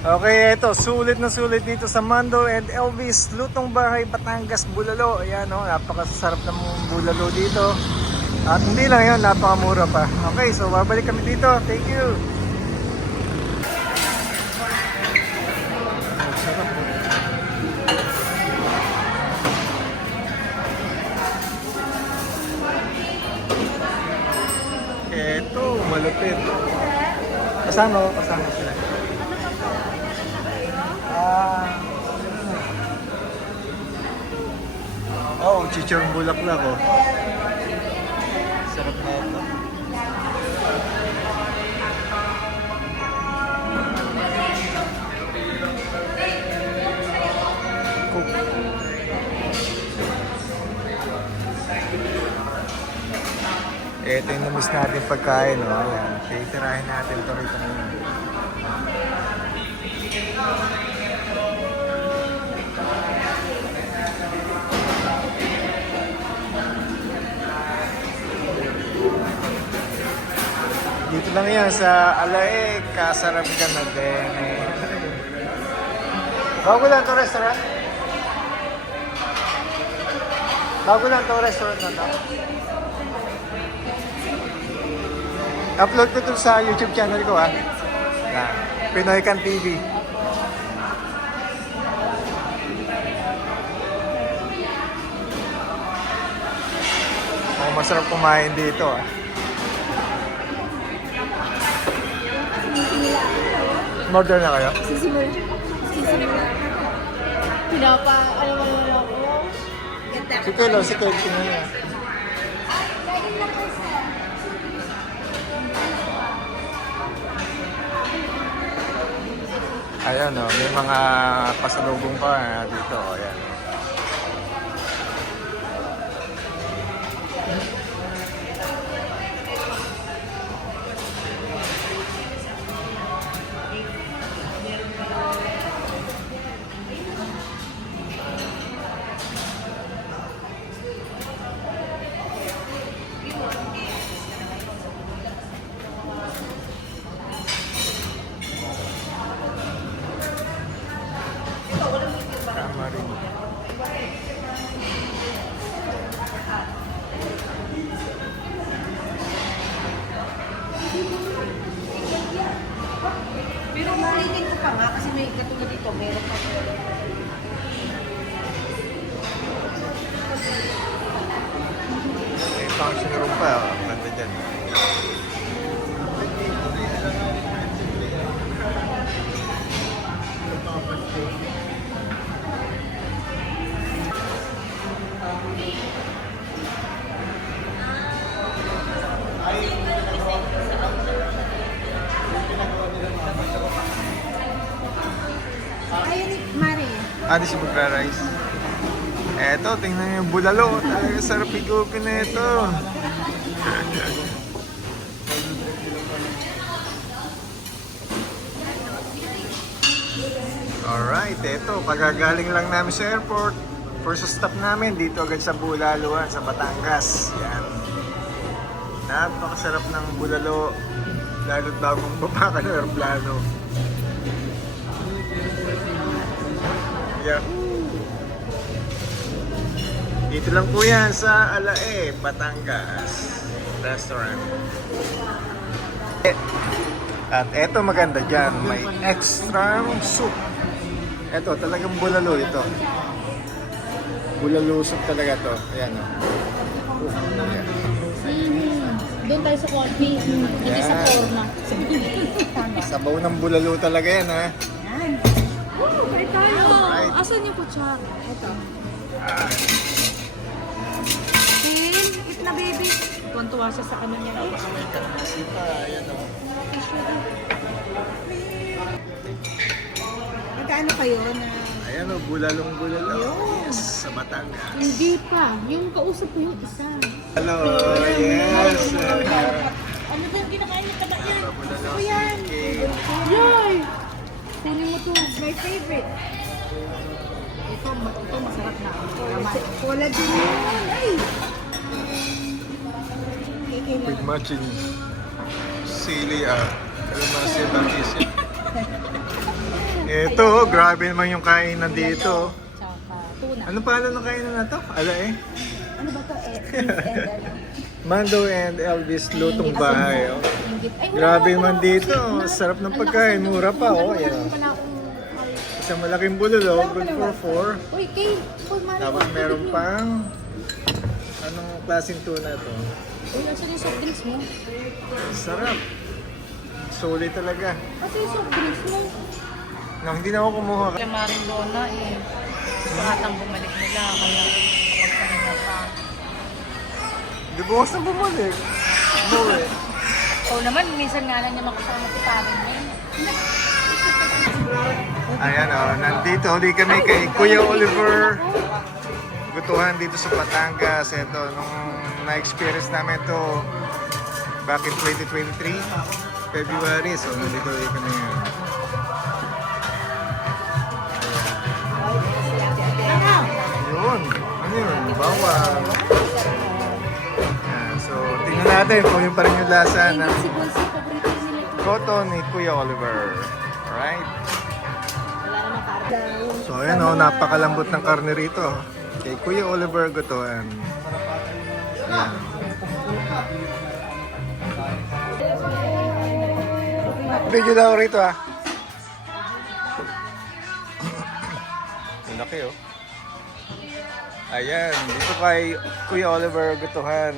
Okay, ito, sulit na sulit dito sa Mando and Elvis, Lutong Bahay, Batangas, Bulalo. Ayan o, napakasarap ng bulalo dito. At hindi lang yan, napakamura pa. Okay, so babalik kami dito. Thank you. Sarap po. Ito, malupit. Kasama sila. Oh, chichong bulaklak oh. Sarap na ito. Cook. Ito yung namiss natin pagkain, no? Ayan. Titirahin natin ito rito ngayon. Dito lang yan sa Alae, kasarap ka na din. Bago lang ito restaurant? Bago lang ito restaurant na ito? Upload ko ito sa YouTube channel ko ha. Pinoy Can TV. Oh, masarap kumain dito ah. Order na kayo? Sisimula. Pinapa, ano mo ako? Si Kelo, tingnan niya. Ayan o, may mga pasalubong pa dito. Ayan. Pero marinig ko pa nga kasi may katulad dito, meron pa. May function room pa. Ganda dyan. Ayun, Mari. Di si magra-rice. Eto, tingnan niyo yung bulalo. Talaga sarap higupin na ito. Alright, eto. Pagagaling lang namin sa airport. First stop namin dito agad sa Bulaluan, sa Batangas. Yan. Napakasarap ng bulalo. Lalo't bagong baba ka ng aeroplano. Yahoo! Dito lang po yan sa Alae, Batangas Restaurant. At eto maganda dyan, may extra soup. Eto, talagang bulalo ito. Bulalo soup talaga to. Ayan o. Ayan. Doon tayo sa coffee. Hindi sa corna. Sabaw ng bulalo talaga yan ha. Kaya tayo. Alright. Asan yung kutsara? Ito. Eat na baby. Tuwan-tuwa siya sa ano niya. May kalmasi pa. Ayan o. Magkano kayo na... Ayan o, bulalong bulalo. Yes, sa Batangas. Hindi pa. Yung kausap ko yung isa. Hello, yes. Ano ba yung kinakain niya taba yan? Bulalo, Ako yan. cake. Yay! Kunin mo to. My favorite. Ito masarap na. Wala din yun. Ay! With matching sili, kalamansi, bakisi. Ito, grabe naman yung kainan dito. Tsaka tuna. Ano pangalan ng kainan na to? Ala eh. Ano ba to? And Mando and Elvis Lutong Bahay. Oh. Inggit. Ay, wala Grabe na, naman wala dito. ako. Sarap ng Ang lakas pagkain. ng- Mura pa. Oh, Wala yeah. pala akong- Isang malaking bulalo. Good for 4. Uy, Kay. Uy, Mari, Tapos wag meron tubig mo. pang anong klaseng tuna to? Uy, asan yung soft drinks mo? Sarap. Solid talaga. Kasi yung soft drinks mo. No, hindi na ako kumuha. Kaya maring Donna eh. Lahatang bumalik nila. Kaya kapag kanina pa. Di bukas na bumalik. Umuwi. Oo naman, minsan nga lang niya makasama si Parin eh. Ayan oh, nandito ulit kami kay Kuya Oliver. Gutuhan dito sa Batangas. Ito, nung na-experience namin to back in 2023, February. So, nandito ulit kami ngayon. Yun. Ano yun? Bawang. Yan. So, tingnan natin kung yun pa rin yung lasa ng Si Bonsi, paborito nila ito. Koto ni Kuya Oliver. Alright? Wala namang karga. So ayan o, napakalambot ng karne rito. Kay Kuya Oliver Gutuan. Ayan. Video daw rito ah. Ang laki oh. Ayan, dito kay Kuya Oliver Gutuhan.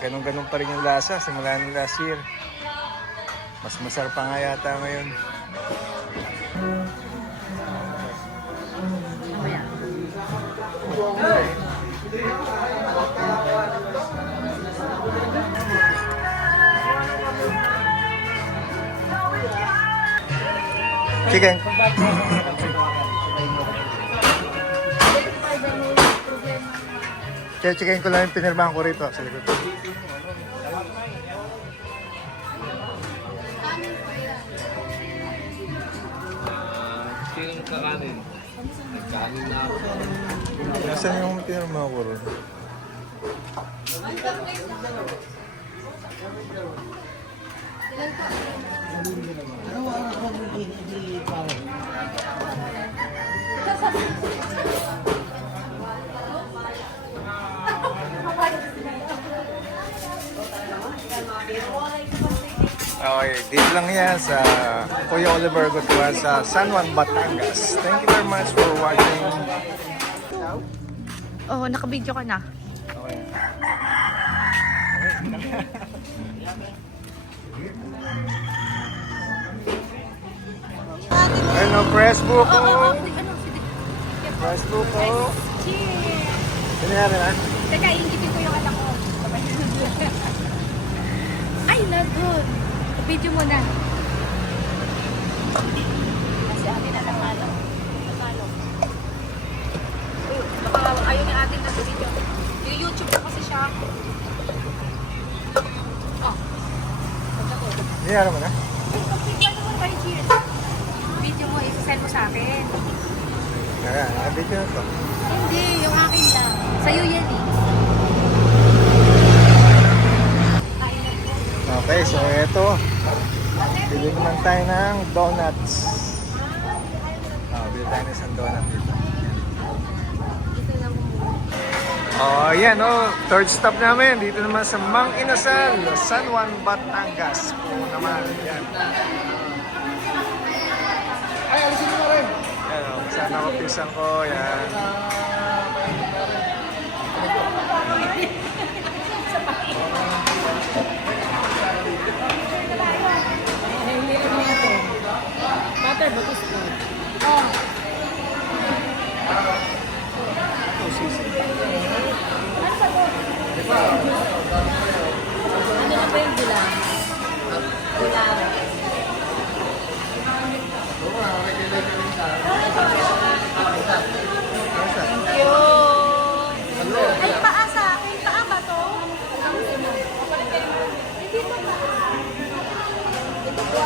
Ganun-ganun pa rin yung lasa simula ng last year. Mas masarap pa nga yata ngayon. Chicken. Kaya chicken ko lang yung pinirmahan ko rito sa likod. Sinong kakanin? Nagkanin na ako. Nasaan yung pinirmahan ko rin? Okay, dito lang yan sa Kuya Oliver Gutuan sa San Juan, Batangas. Thank you very much for watching. Oo, nakabidyo ka na. Okay. Ano, press book ko. Ano, Press book ko. cheers! Nangyari na? Teka, iingipin ko yung anak ko. Ay, not good. Video mo na. Kasi atin na nakalo. Nakalo. Baka ayaw ni atin na video. Yung YouTube ko kasi siya. Oh. Nangyari mo na? Ay, pagpigyan mo kayo, cheers. Video mo, isasend mo sa akin. Kaya, nakabidyo na to. Hindi, yung akin lang. Sa'yo yan eh. Okay, so eto. Bili naman tayo ng donuts. Bili tayo ng isang donut dito. Oh, yan oh. Third stop namin. Dito naman sa Mang Inasal, San Juan, Batangas. Oo naman. Yan. Ay, alisin mo na rin. Yan oh. Kasama ko pisan ko. Yan. Butter ba ito? Oh. Ano na ba yung gula? Gula. Thank you. Ay, paa sa akin. Paa ba to? Hindi to ba? Ito po.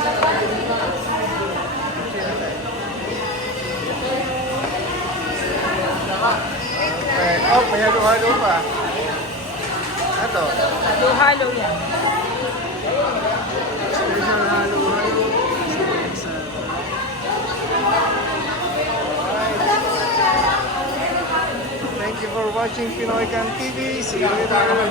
Okay. Oh, may halo-halo pa. Ito. Halo yan. Special halo-halo. watching Pinoy Can TV. See you later.